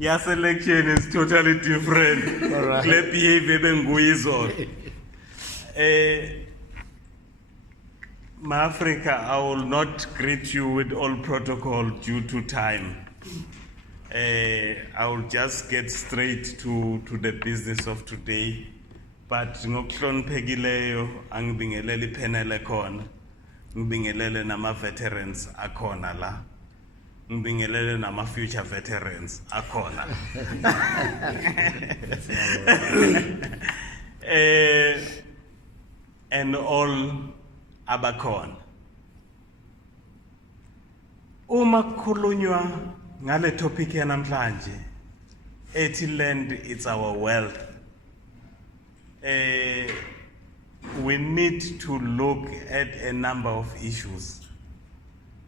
Your selection is totally different. All right. Let behavior then go is on. Africa, I will not greet you with all protocol due to time. I will just get straight to the business of today. But ngokuhloniphekileyo angibingelele ipanel ekhona, ngibingelele nama veterans akhona la, ngibingelele nama future veterans akhona. And all abakhona. Uma kukhulunywa ngale topic yanamhlanje, ethi land it's our wealth. We need to look at a number of issues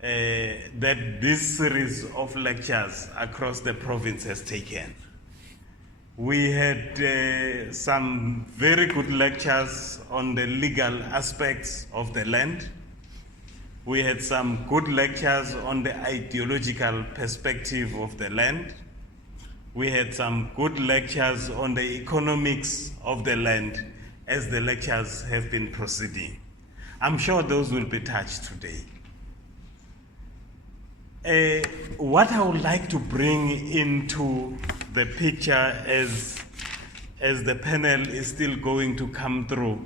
that this series of lectures across the province has taken. We had some very good lectures on the legal aspects of the land. We had some good lectures on the ideological perspective of the land. We had some good lectures on the economics of the land as the lectures have been proceeding. I'm sure those will be touched today. What I would like to bring into the picture as the panel is still going to come through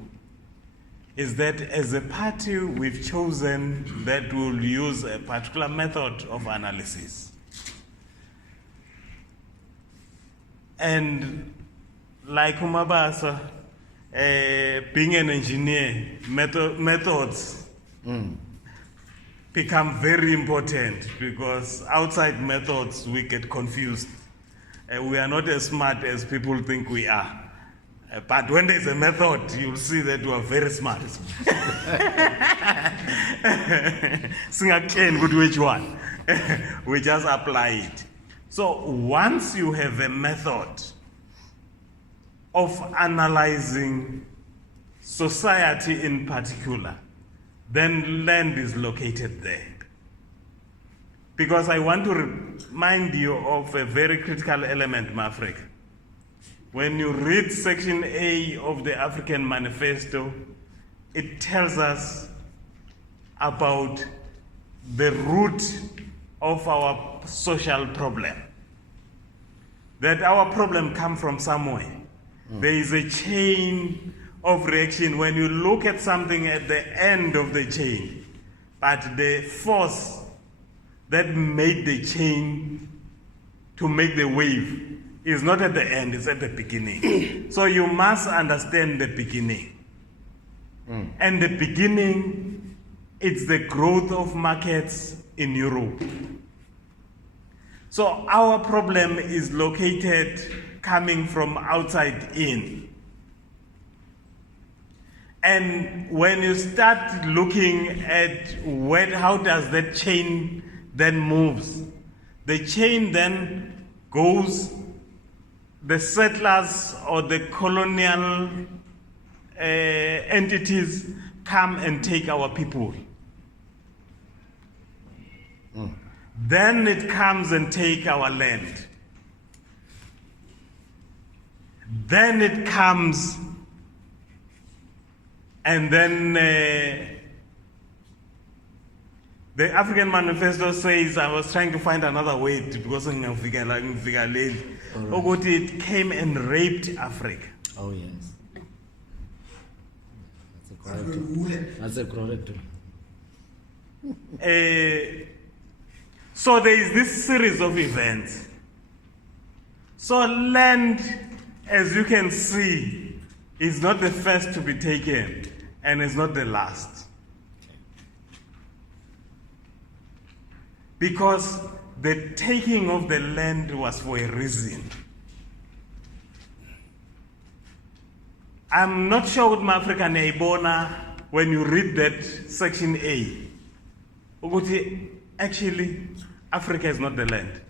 is that as a party we've chosen that we'll use a particular method of analysis. And like Umabasa, being an engineer, methods become very important because outside methods we get confused. We are not as smart as people think we are. But when there's a method, you'll see that we are very smart. Singakhen good which one. We just apply it. So once you have a method of analyzing society in particular, then land is located there. Because I want to remind you of a very critical element, Mafrika. When you read Section A of the African Manifesto, it tells us about the root of our social problem. That our problem comes from somewhere. There is a chain of reaction when you look at something at the end of the chain, but the force that made the chain to make the wave is not at the end, it's at the beginning. So you must understand the beginning. And the beginning, it's the growth of markets in Europe. So our problem is located coming from outside in. And when you start looking at how does that chain then moves, the chain then goes, the settlers or the colonial entities come and take our people. Then it comes and take our land. Then it comes and then the African Manifesto says, I was trying to find another way because it came and raped Africa. Oh, yes. That's a correct. So there is this series of events. So land, as you can see, is not the first to be taken and is not the last. Because the taking of the land was for a reason. I'm not sure what African Ibona, when you read that section A, actually, Africa is not the land.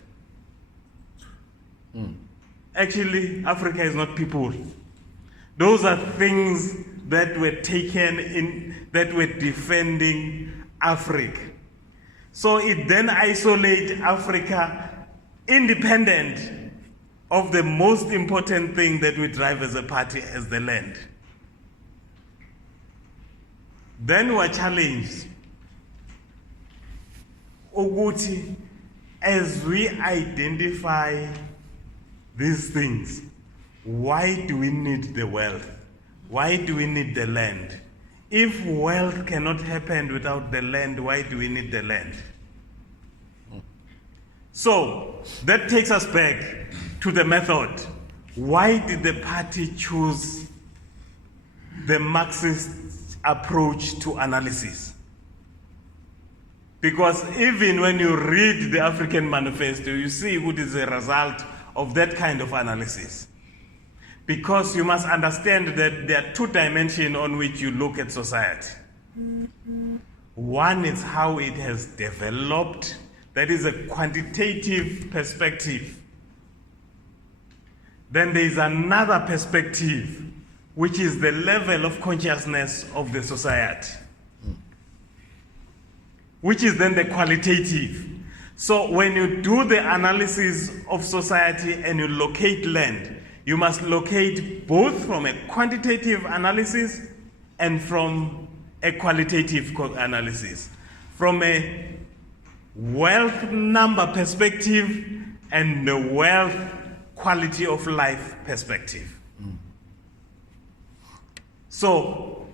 Actually, Africa is not people. Those are things that were taken in, that were defending Africa. So it then isolates Africa independent of the most important thing that we drive as a party as the land. Then we are challenged. Ukuthi, as we identify these things, why do we need the wealth? Why do we need the land? If wealth cannot happen without the land, why do we need the land? So that takes us back to the method. Why did the party choose the Marxist approach to analysis? Because even when you read the African Manifesto, you see what is a result of that kind of analysis. Because you must understand that there are two dimensions on which you look at society. One is how it has developed. That is a quantitative perspective. Then there is another perspective, which is the level of consciousness of the society, which is then the qualitative. So when you do the analysis of society and you locate land, you must locate both from a quantitative analysis and from a qualitative analysis. From a wealth number perspective and the wealth quality of life perspective. So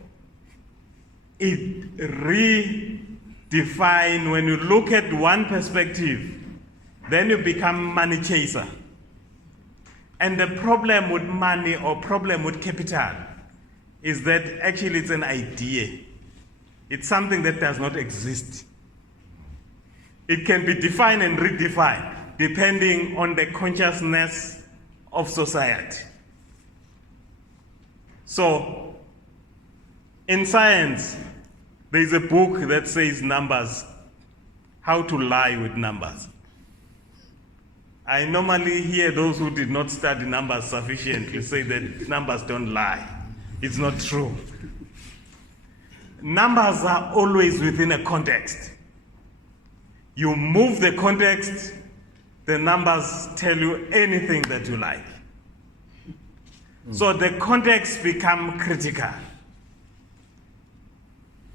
it redefines, when you look at one perspective, then you become money chaser. And the problem with money or problem with capital is that actually it's an idea. It's something that does not exist. It can be defined and redefined depending on the consciousness of society. So, in science, there is a book that says numbers, how to lie with numbers. I normally hear those who did not study numbers sufficiently say that numbers don't lie. It's not true. Numbers are always within a context. You move the context, the numbers tell you anything that you like. So the context becomes critical.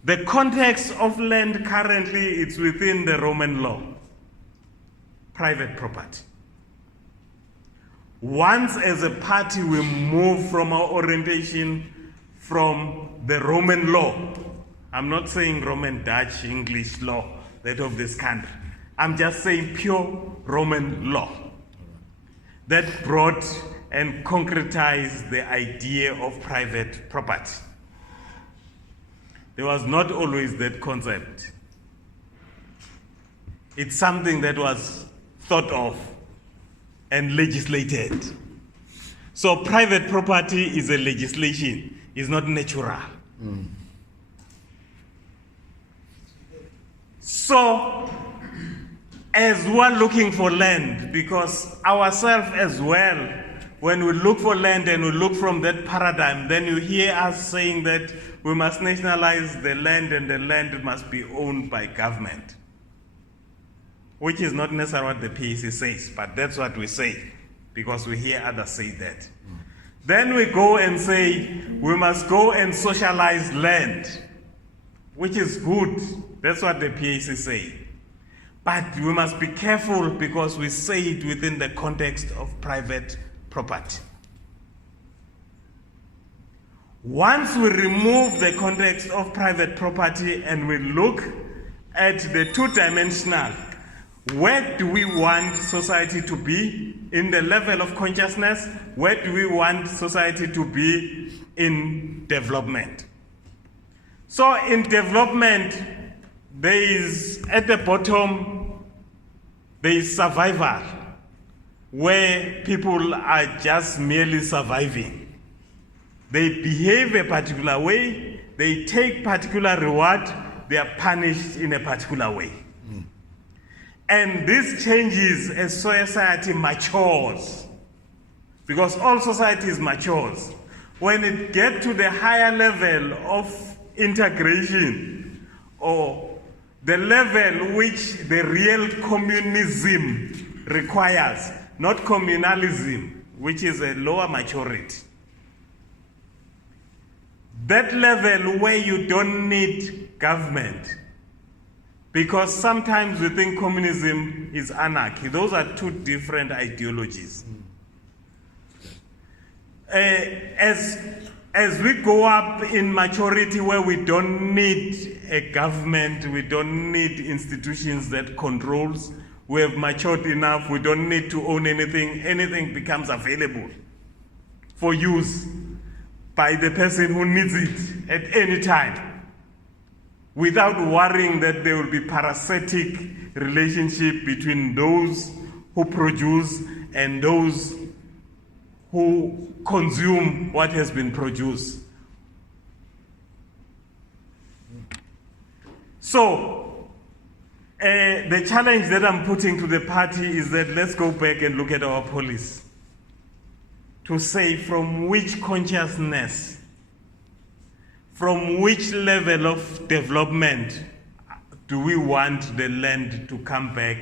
The context of land currently is within the Roman law, private property. Once as a party we move from our orientation from the Roman law, I'm not saying Roman Dutch English law, that of this country. I'm just saying pure Roman law that brought and concretized the idea of private property. There was not always that concept. It's something that was thought of and legislated. So private property is a legislation, it's not natural. So, as we're looking for land, because ourselves as well, when we look for land and we look from that paradigm, then you hear us saying that we must nationalize the land and the land must be owned by government, which is not necessarily what the PAC says, but that's what we say, because we hear others say that. Then we go and say we must go and socialize land, which is good. That's what the PAC say. But we must be careful because we say it within the context of private property. Once we remove the context of private property and we look at the two-dimensional, where do we want society to be in the level of consciousness? Where do we want society to be in development? So in development, there is, at the bottom, there is survival, where people are just merely surviving. They behave a particular way, they take particular reward, they are punished in a particular way. And this changes as society matures, because all societies matures. When it gets to the higher level of integration, or the level which the real communism requires, not communalism, which is a lower majority. That level where you don't need government, because sometimes we think communism is anarchy. Those are two different ideologies. As we go up in maturity where we don't need a government, we don't need institutions that controls, we have matured enough, we don't need to own anything, anything becomes available for use by the person who needs it at any time, without worrying that there will be parasitic relationship between those who produce and those who consume what has been produced. So, the challenge that I'm putting to the party is that let's go back and look at our policy to say from which consciousness, from which level of development do we want the land to come back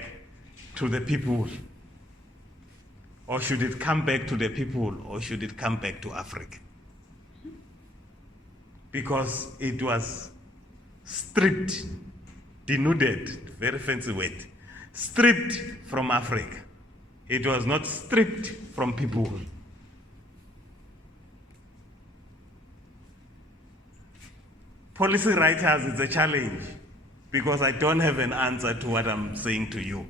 to the people? Or should it come back to the people, or should it come back to Africa? Because it was stripped, denuded, very fancy word, stripped from Africa. It was not stripped from people. Policy writers, it's a challenge, because I don't have an answer to what I'm saying to you.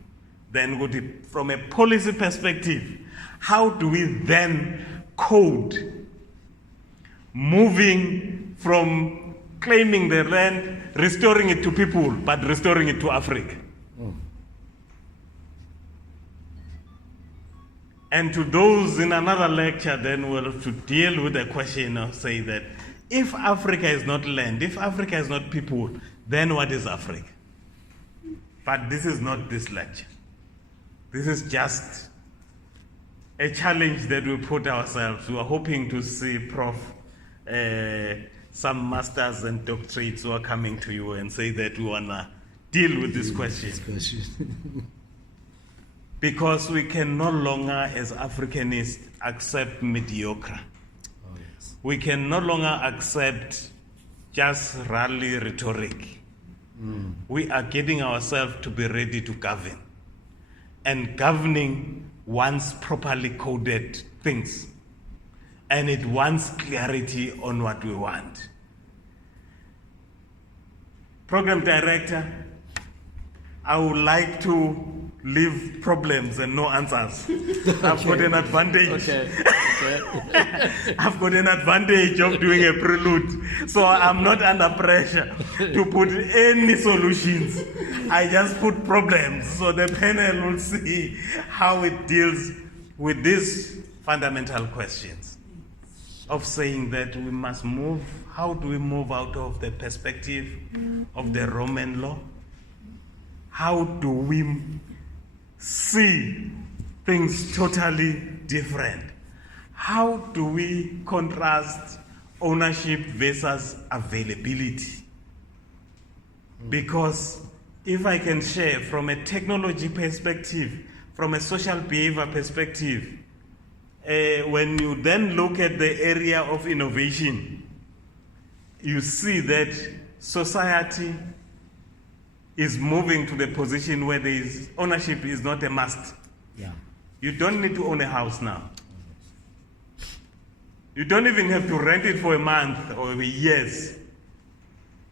Then from a policy perspective, how do we then code moving from claiming the land, restoring it to people, but restoring it to Africa? And to those in another lecture, then we'll have to deal with the question of say that if Africa is not land, if Africa is not people, then what is Africa? But this is not this lecture. This is just a challenge that we put ourselves. We are hoping to see some masters and doctorates who are coming to you and say that we want to deal with this question. Because we can no longer, as Africanists, accept mediocre. Oh, yes. We can no longer accept just rally rhetoric. We are getting ourselves to be ready to govern. And governing wants properly coded things. And it wants clarity on what we want. Program director, I would like to leave problems and no answers. I've got an advantage. I've got an advantage of doing a prelude. So I'm not under pressure to put any solutions. I just put problems so the panel will see how it deals with these fundamental questions of saying that we must move. How do we move out of the perspective of the Roman law? How do we see things totally different? How do we contrast ownership versus availability? Because if I can share from a technology perspective, from a social behavior perspective, when you then look at the area of innovation, you see that society is moving to the position where ownership is not a must. Yeah. You don't need to own a house now. You don't even have to rent it for a month or years.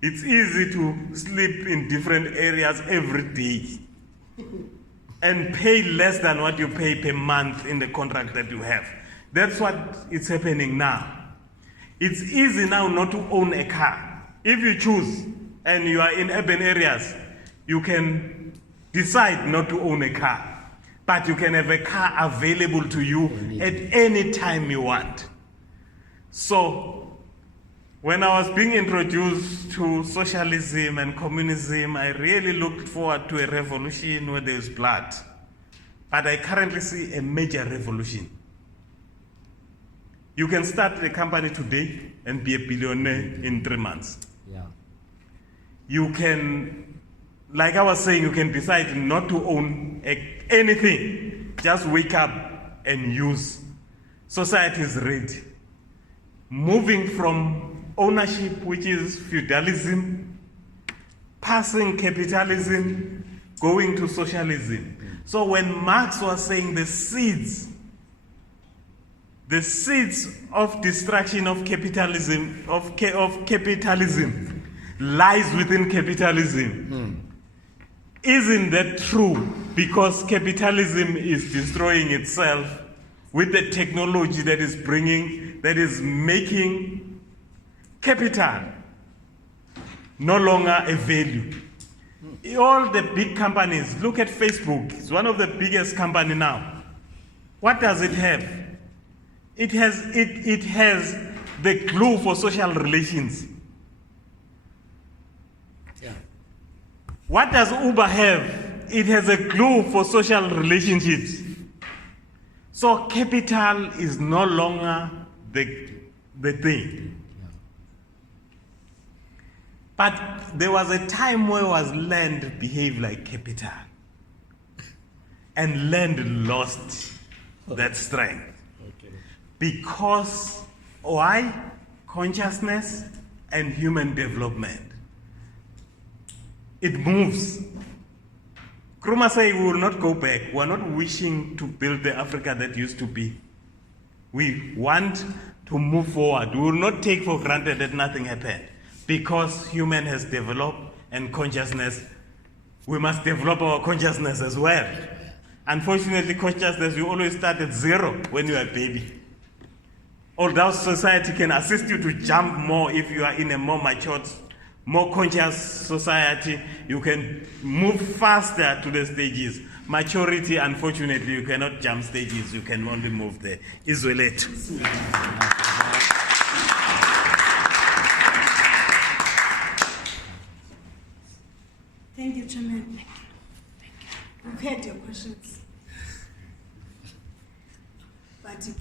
It's easy to sleep in different areas every day and pay less than what you pay per month in the contract that you have. That's what is happening now. It's easy now not to own a car. If you choose and you are in urban areas, you can decide not to own a car, but you can have a car available to you at any time you want. So, when I was being introduced to socialism and communism, I really looked forward to a revolution where there is blood. But I currently see a major revolution. You can start a company today and be a billionaire in 3 months. Yeah. You can, like I was saying, you can decide not to own anything. Just wake up and use. society is ready. Moving from ownership, which is feudalism, passing capitalism, going to socialism. So when Marx was saying the seeds of destruction of capitalism, of capitalism lies within capitalism. Isn't that true? Because capitalism is destroying itself with the technology that is making capital no longer a value. All the big companies, look at Facebook, it's one of the biggest companies now. What does it have? It has the glue for social relations. Yeah. What does Uber have? It has a glue for social relationships. So capital is no longer the thing. But there was a time where land behaved like capital. And land lost that strength. Okay. Because why? Consciousness and human development. It moves. Nkrumah say we will not go back. We are not wishing to build the Africa that used to be. We want to move forward. We will not take for granted that nothing happened. Because human has developed and consciousness, we must develop our consciousness as well. Unfortunately, consciousness, you always start at zero when you are a baby. Although society can assist you to jump more if you are in a more matured, more conscious society, you can move faster to the stages. Maturity, unfortunately, you cannot jump stages, you can only move there. Isolate. Thank you, Chairman. We've heard your questions. But again,